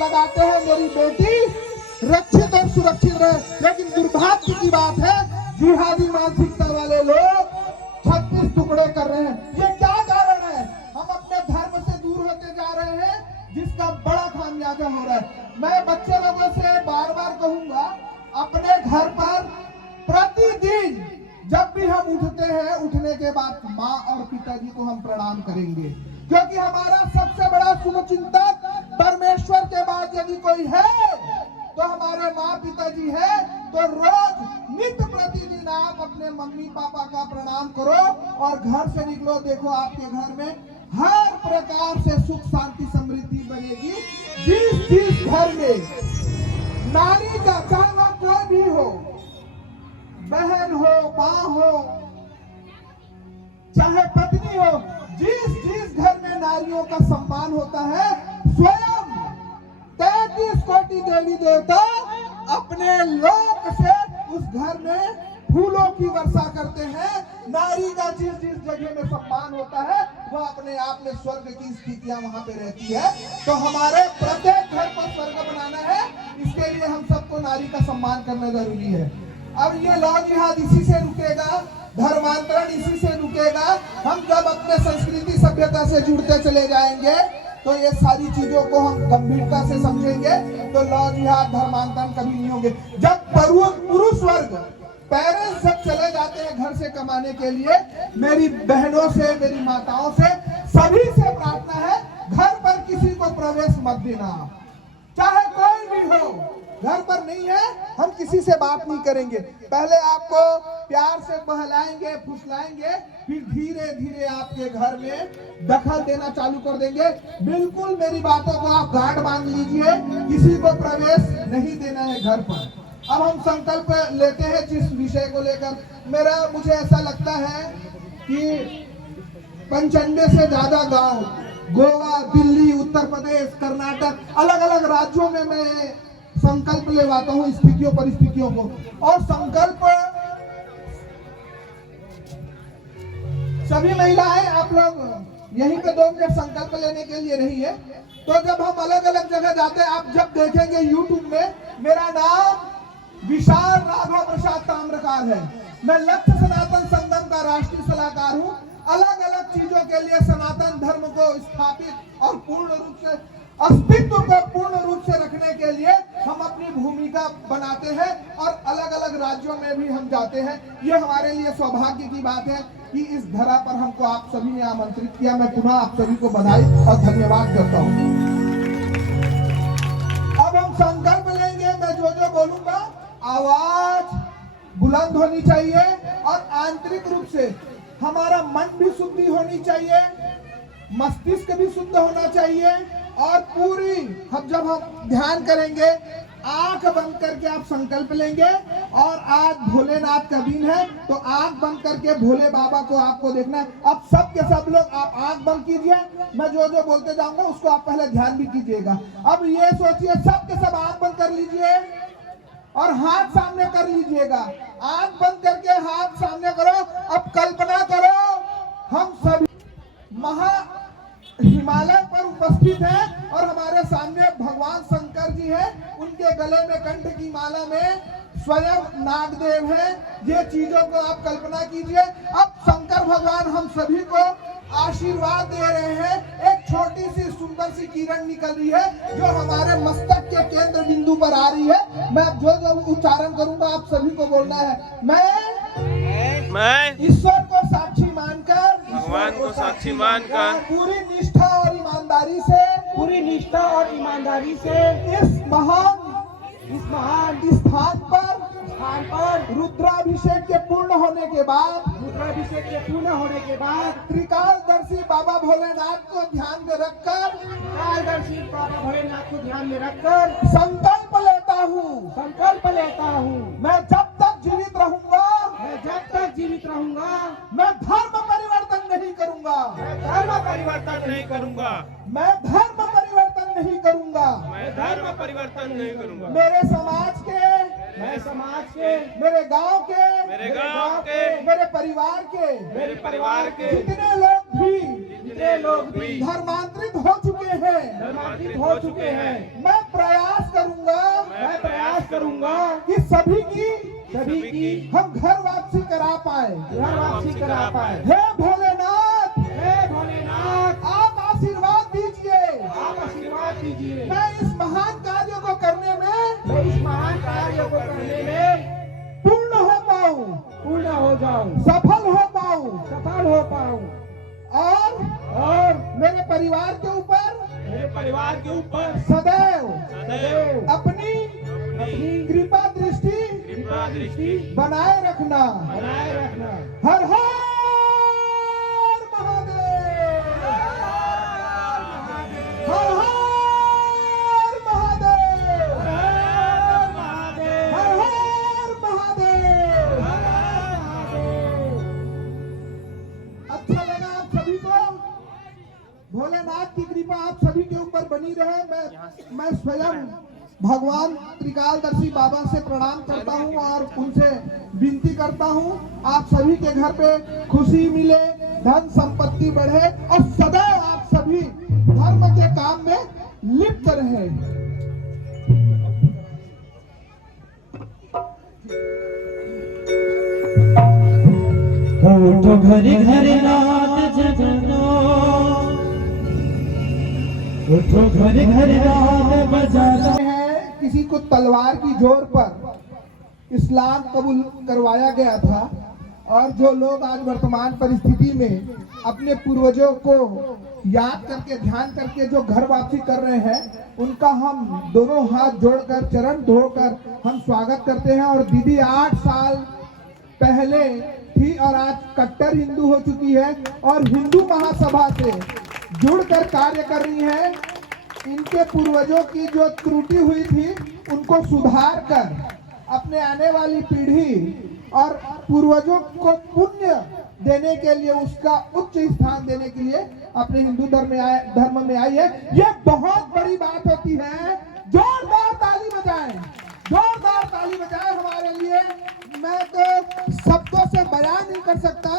लगाते हैं मेरी बेटी रक्षित और सुरक्षित रहे। लेकिन दुर्भाग्य की बात है जिहादी मानसिकता वाले लोग 36 टुकड़े कर रहे हैं। ये क्या कारण है? हम अपने धर्म से दूर होते जा रहे हैं, जिसका बड़ा खामियाजा हो रहा है। मैं बच्चे लोगों से बार बार कहूंगा, अपने घर पर प्रतिदिन जब भी हम उठते हैं, उठने के बाद माँ और पिताजी को हम प्रणाम करेंगे, क्योंकि हमारा सबसे बड़ा शुभचिंतक परमेश्वर के बाद यदि कोई है तो हमारे माँ पिताजी है। तो रोज नित्य प्रतिदिन आप अपने मम्मी पापा का प्रणाम करो और घर से निकलो, देखो आपके घर में हर प्रकार से सुख शांति समृद्धि बनेगी। जिस घर में नारी का, चाहे वह कोई भी हो, बहन हो, माँ हो, चाहे पत्नी हो, जिस घर में नारियों का सम्मान होता है, स्वयं 33 कोटि देवी देवता अपने लोक से उस घर में फूलों की वर्षा करते हैं। नारी का जिस जगह में सम्मान होता है, वह अपने आप में स्वर्ग की स्थितियां वहां पे रहती है। तो हमारे प्रत्येक घर को स्वर्ग बनाना है, इसके लिए हम सबको नारी का सम्मान करना जरूरी है। अब ये लौ जिहाद इसी से रुकेगा, धर्मांतरण इसी से रुकेगा। हम जब अपने संस्कृति सभ्यता से जुड़ते चले जाएंगे तो ये सारी चीजों को हम गंभीरता से समझेंगे, तो लौ जिहाद धर्मांतरण कभी नहीं होंगे। जब पुरुष वर्ग, पेरेंट्स जब चले जाते हैं घर से कमाने के लिए, मेरी बहनों से, मेरी माताओं से, सभी से प्रार्थना है, घर पर किसी को प्रवेश मत देना, चाहे कोई भी हो। घर पर नहीं है, हम किसी से बात नहीं करेंगे। पहले आपको प्यार से बहलाएंगे, फुसलाएंगे, फिर धीरे धीरे आपके घर में दखल देना चालू कर देंगे। बिल्कुल मेरी बातों को आप गांठ बांध लीजिए, किसी को प्रवेश नहीं देना है घर पर। अब हम संकल्प लेते हैं जिस विषय को लेकर। मुझे ऐसा लगता है कि 95 से ज्यादा गांव, गोवा, दिल्ली, उत्तर प्रदेश, कर्नाटक, अलग अलग राज्यों में मैं संकल्प लेवाता हूँ स्थितियों परिस्थितियों को। और संकल्प सभी महिलाएं, आप लोग यहीं पे 2 मिनट संकल्प लेने के लिए नहीं है। तो जब हम अलग अलग जगह जाते हैं, आप जब देखेंगे यूट्यूब में, मेरा नाम विशाल राघव प्रसाद ताम्रकार है। मैं लक्ष्य सनातन संगम का राष्ट्रीय सलाहकार हूँ। अलग अलग चीजों के लिए सनातन धर्म को स्थापित और पूर्ण रूप से अस्तित्व को पूर्ण रूप से रखने के लिए हम अपनी भूमिका बनाते हैं और अलग अलग राज्यों में भी हम जाते हैं। ये हमारे लिए सौभाग्य की बात है कि इस धरा पर हमको आप सभी ने आमंत्रित किया। मैं पुनः आप सभी को बधाई और धन्यवाद करता हूँ। अब हम संकल्प लेंगे। मैं जो बोलूंगा आवाज बुलंद होनी चाहिए और आंतरिक रूप से हमारा मन भी शुद्धि होनी चाहिए, मस्तिष्क भी शुद्ध होना चाहिए। और पूरी जब हम ध्यान करेंगे, आंख बंद करके आप संकल्प लेंगे। और आज भोलेनाथ का दिन है, तो आंख बंद करके भोले बाबा को आपको देखना है। अब सब के सब लोग आप आंख बंद कीजिए। मैं जो बोलते जाऊंगा उसको आप पहले ध्यान भी कीजिएगा। अब ये सोचिए, सब के सब आंख बंद कर लीजिए और हाथ सामने कर लीजिएगा। आंख बंद करके हाथ सामने करो। अब कल्पना करो, हम सभी हिमालय पर उपस्थित है और हमारे सामने भगवान शंकर जी हैं। उनके गले में कंठ की माला में स्वयं नागदेव है। ये चीजों को आप कल्पना कीजिए। अब शंकर भगवान हम सभी को आशीर्वाद दे रहे हैं। एक छोटी सी सुंदर सी किरण निकल रही है जो हमारे मस्तक के केंद्र बिंदु पर आ रही है। मैं जो उच्चारण करूंगा आप सभी को बोलना है। मैं ईश्वर को साक्षी मानकर, भगवान को साक्षी मानकर, पूरी निष्ठा और ईमानदारी से इस महान स्थान पर रुद्राभिषेक के पूर्ण होने के बाद त्रिकालदर्शी बाबा भोलेनाथ को ध्यान में रखकर संकल्प लेता हूँ। मैं जब तक जीवित रहूंगा मैं धर्म परिवर्तन नहीं करूंगा। मैं धर्म परिवर्तन नहीं करूंगा। मेरे समाज के, मेरे गांव के, मेरे परिवार के जितने लोग भी जितने लोग भी धर्मांतरित हो चुके हैं मैं प्रयास करूंगा कि सभी की हम घर वापसी करा पाए। हे भोलेनाथ आप आशीर्वाद दीजिए मैं इस महान कार्य को करने में पूर्ण हो जाऊं सफल हो पाऊं और मेरे परिवार के ऊपर सदैव अपनी कृपा दृष्टि बनाए रखना। हर हर महादेव, हर हर महादेव, हर हर महादेव। अच्छा लगा आप सभी को? भोलेनाथ की कृपा आप सभी के ऊपर बनी रहे। मैं स्वयं भगवान त्रिकालदर्शी बाबा से प्रणाम करता हूं और उनसे विनती करता हूं आप सभी के घर पे खुशी मिले, धन संपत्ति बढ़े और सदैव आप सभी धर्म के काम में लिप्त रहे। उठो घरे घरे रात जगनो, उठो घरे घरे रात बजाना। किसी को तलवार की जोर पर इस्लाम कबूल करवाया गया था और जो लोग आज वर्तमान परिस्थिति में अपने पूर्वजों को याद करके ध्यान करके जो घर वापसी कर रहे हैं उनका हम दोनों हाथ जोड़कर चरण धोकर हम स्वागत करते हैं। और दीदी 8 साल पहले थी और आज कट्टर हिंदू हो चुकी है और हिंदू महासभा से जुड़कर कार्य कर रही है। इनके पूर्वजों की जो त्रुटि हुई थी उनको सुधार कर अपने आने वाली पीढ़ी और पूर्वजों को पुण्य देने के लिए उसका उच्च स्थान देने के लिए अपने हिंदू धर्म में आई है। ये बहुत बड़ी बात होती है। जोरदार ताली बजाएं हमारे लिए। मैं तो शब्दों से बयान नहीं कर सकता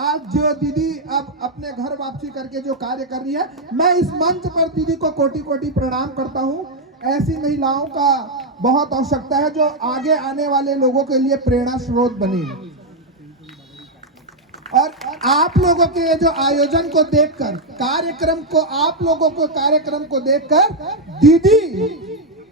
आज जो दीदी अब अपने घर वापसी करके जो कार्य कर रही है। मैं इस मंच पर दीदी को कोटि कोटि प्रणाम करता हूँ। ऐसी महिलाओं का बहुत आवश्यकता है जो आगे आने वाले लोगों के लिए प्रेरणा स्रोत बने। और आप लोगों के जो आयोजन को देखकर कार्यक्रम को देखकर दीदी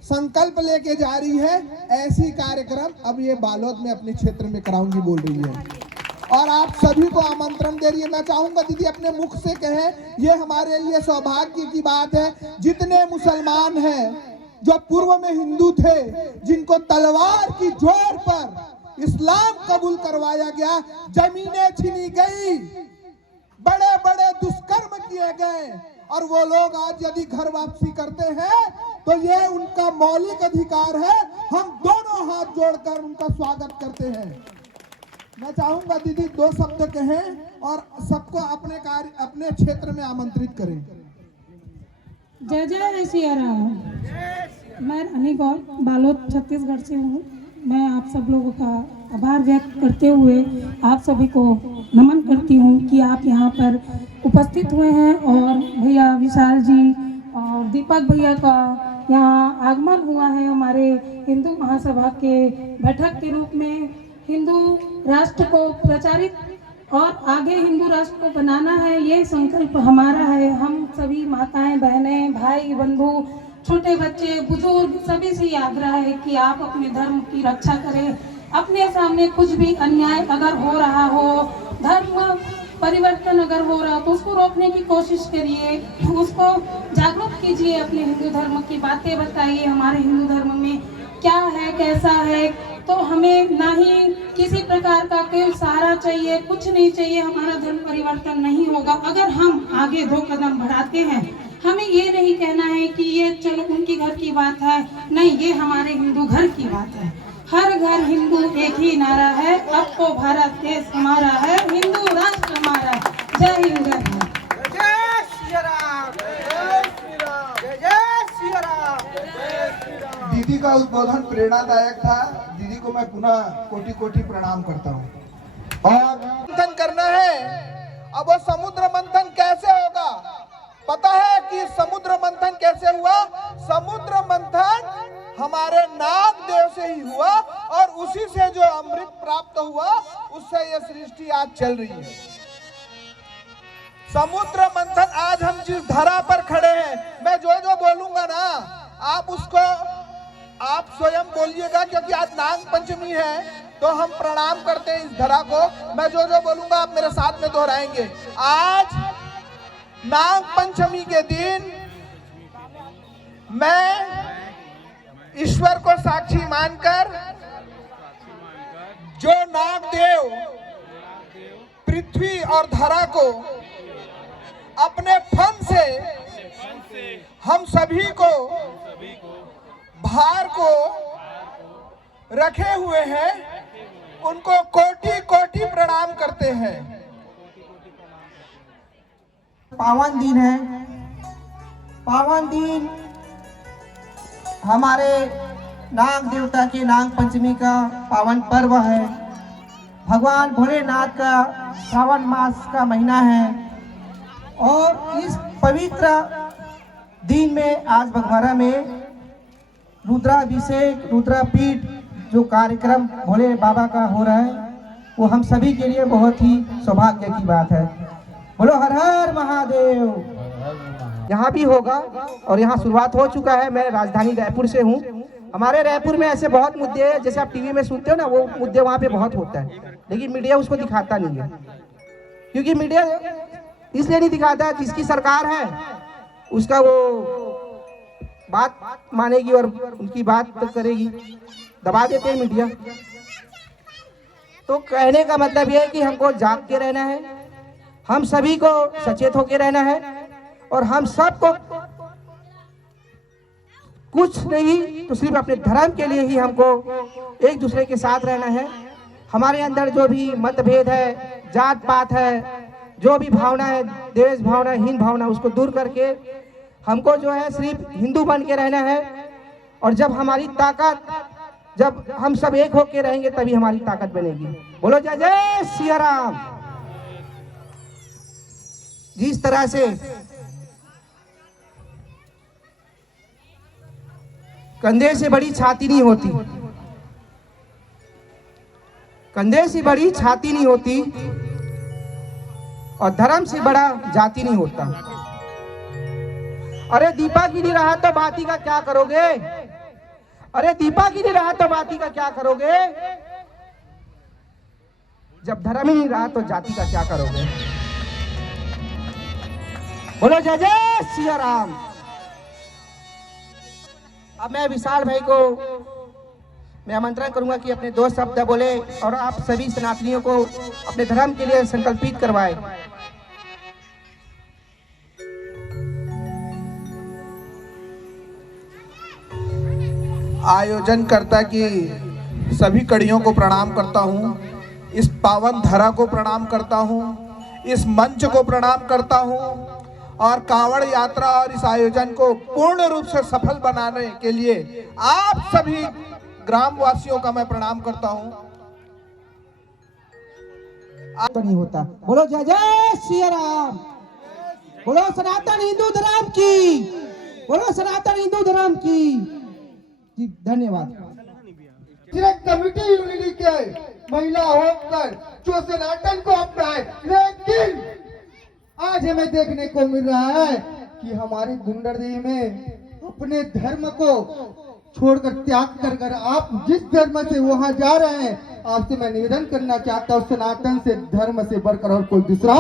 संकल्प लेके जा रही है। ऐसी कार्यक्रम अब ये बालोद में अपने क्षेत्र में कराऊंगी बोल रही है और आप सभी को आमंत्रण दे रही है। मैं चाहूंगा दीदी अपने मुख से कहें, ये हमारे लिए सौभाग्य की बात है। जितने मुसलमान हैं जो पूर्व में हिंदू थे, जिनको तलवार की जोर पर इस्लाम कबूल करवाया गया, जमीनें छीनी गई, बड़े बड़े दुष्कर्म किए गए और वो लोग आज यदि घर वापसी करते हैं तो ये उनका मौलिक अधिकार है। हम दोनों हाथ जोड़कर उनका स्वागत करते हैं। मैं चाहूंगा दीदी 2 शब्द कहें और सबको अपने क्षेत्र में आमंत्रित करें। जय जय सिया राम। मैं रानी गौर बालोद छत्तीसगढ़ से हूँ। मैं आप सब लोगों का आभार व्यक्त करते हुए आप सभी को नमन करती हूँ कि आप यहाँ पर उपस्थित हुए हैं और भैया विशाल जी और दीपक भैया का यहाँ आगमन हुआ है हमारे हिंदू महासभा के बैठक के रूप में। हिंदू राष्ट्र को प्रचारित और आगे हिंदू राष्ट्र को बनाना है, ये संकल्प हमारा है। हम सभी माताएं, बहनें, भाई, बंधु, छोटे बच्चे, बुजुर्ग सभी से आग्रह है कि आप अपने धर्म की रक्षा करें। अपने सामने कुछ भी अन्याय अगर हो रहा हो, धर्म परिवर्तन अगर हो रहा तो उसको रोकने की कोशिश करिए, उसको जागरूक कीजिए, अपने हिंदू धर्म की बातें बताइए। हमारे हिंदू धर्म में क्या है, कैसा है, तो हमें ना ही किसी प्रकार का कोई सहारा चाहिए, कुछ नहीं चाहिए। हमारा धर्म परिवर्तन नहीं होगा अगर हम आगे 2 कदम बढ़ाते हैं। हमें ये नहीं कहना है कि ये चलो उनकी घर की बात है, नहीं, ये हमारे हिंदू घर की बात है। हर घर हिंदू एक ही नारा है, अब तो भारत देश हमारा है, हिंदू राष्ट्र हमारा। जय हिंद, जय भारत। दीदी का उद्बोधन प्रेरणादायक था। दीदी को मैं पुनः कोटि कोटि प्रणाम करता हूँ। और चिंतन करना है अब वो समुद्र मंथन कैसे होगा? पता है कि समुद्र मंथन कैसे हुआ? समुद्र मंथन हमारे नागदेव से ही हुआ और उसी से जो अमृत प्राप्त हुआ उससे ये सृष्टि आज चल रही है। समुद्र मंथन आज हम जिस धरा पर खड़े हैं, मैं जो जो बोलूंगा ना आप उसको आप स्वयं बोलिएगा, क्योंकि आज नाग पंचमी है तो हम प्रणाम करते हैं इस धरा को। मैं जो जो बोलूंगा आप मेरे साथ में दोहराएंगे। आज नाग पंचमी के दिन मैं ईश्वर को साक्षी मानकर जो नागदेव पृथ्वी और धरा को अपने फन से हम सभी को भार को रखे हुए हैं, उनको कोटि कोटि प्रणाम करते हैं। पावन दिन है, पावन दिन हमारे नाग देवता के नाग पंचमी का पावन पर्व है। भगवान भोलेनाथ का श्रावण मास का महीना है और इस पवित्र दिन में आज बघवारा में रुद्राभिषेक रुद्रापीठ जो कार्यक्रम भोले बाबा का हो रहा है वो हम सभी के लिए बहुत ही सौभाग्य की बात है। बोलो हर हर महादेव। यहाँ भी होगा और यहाँ शुरुआत हो चुका है। मैं राजधानी रायपुर से हूँ। हमारे रायपुर में ऐसे बहुत मुद्दे हैं, जैसे आप टीवी में सुनते हो ना, वो मुद्दे वहाँ पे बहुत होता है, लेकिन मीडिया उसको दिखाता नहीं है। क्योंकि मीडिया इसलिए नहीं दिखाता, जिसकी सरकार है उसका वो बात मानेगी और उनकी बात तो करेगी, दबा देते हैं मीडिया। तो कहने का मतलब ये है कि हमको जाग के रहना है, हम सभी को सचेत होके रहना है और हम सबको कुछ नहीं तो सिर्फ अपने धर्म के लिए ही हमको एक दूसरे के साथ रहना है। हमारे अंदर जो भी मतभेद है, जात पात है, जो भी भावना है, देश भावना, हीन भावना, उसको दूर करके हमको जो है सिर्फ हिंदू बन के रहना है। और जब हमारी ताकत, जब हम सब एक होके रहेंगे तभी हमारी ताकत बनेगी। बोलो जय जय सिया राम। जिस तरह से कंधे से बड़ी छाती नहीं होती, कंधे से बड़ी छाती नहीं होती और धर्म से बड़ा जाति नहीं होता। अरे दीपा की नहीं रहा तो बाती का क्या करोगे? अरे दीपा की नहीं रहा तो बाती का क्या करोगे? जब धर्म ही नहीं रहा तो जाति का क्या करोगे? बोलो जय जय सिया राम। अब मैं विशाल भाई को मैं आमंत्रण करूंगा कि अपने 2 शब्द बोले और आप सभी सनातनियों को अपने धर्म के लिए संकल्पित करवाए। आयोजनकर्ता की सभी कड़ियों को प्रणाम करता हूं, इस पावन धरा को प्रणाम करता हूं, इस मंच को प्रणाम करता हूं और कांवड़ यात्रा और इस आयोजन को पूर्ण रूप से सफल बनाने के लिए आप सभी ग्रामवासियों का मैं प्रणाम करता हूं। तो नहीं होता। बोलो जय जय सिया राम। बोलो सनातन हिंदू धर्म की। बोलो सनातन हिंदू धर्म की। जी धन्यवाद। कमिटी यूनिटी के महिला होकर जो सनातन को अपनाए, लेकिन आज हमें देखने को मिल रहा है कि हमारे गुंडरदेही में अपने धर्म को छोड़कर त्याग कर आप जिस धर्म से वहां जा रहे हैं, आपसे मैं निवेदन करना चाहता हूं, सनातन से धर्म से बढ़कर और कोई दूसरा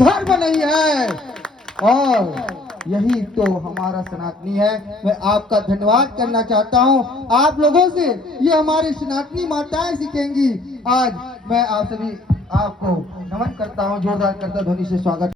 धर्म नहीं है और यही तो हमारा सनातनी है। मैं आपका धन्यवाद करना चाहता हूं आप लोगों से, ये हमारी सनातनी माताएं सीखेंगी। आज मैं आप सभी आपको नमन करता हूं, जोरदार करता ध्वनि से स्वागत।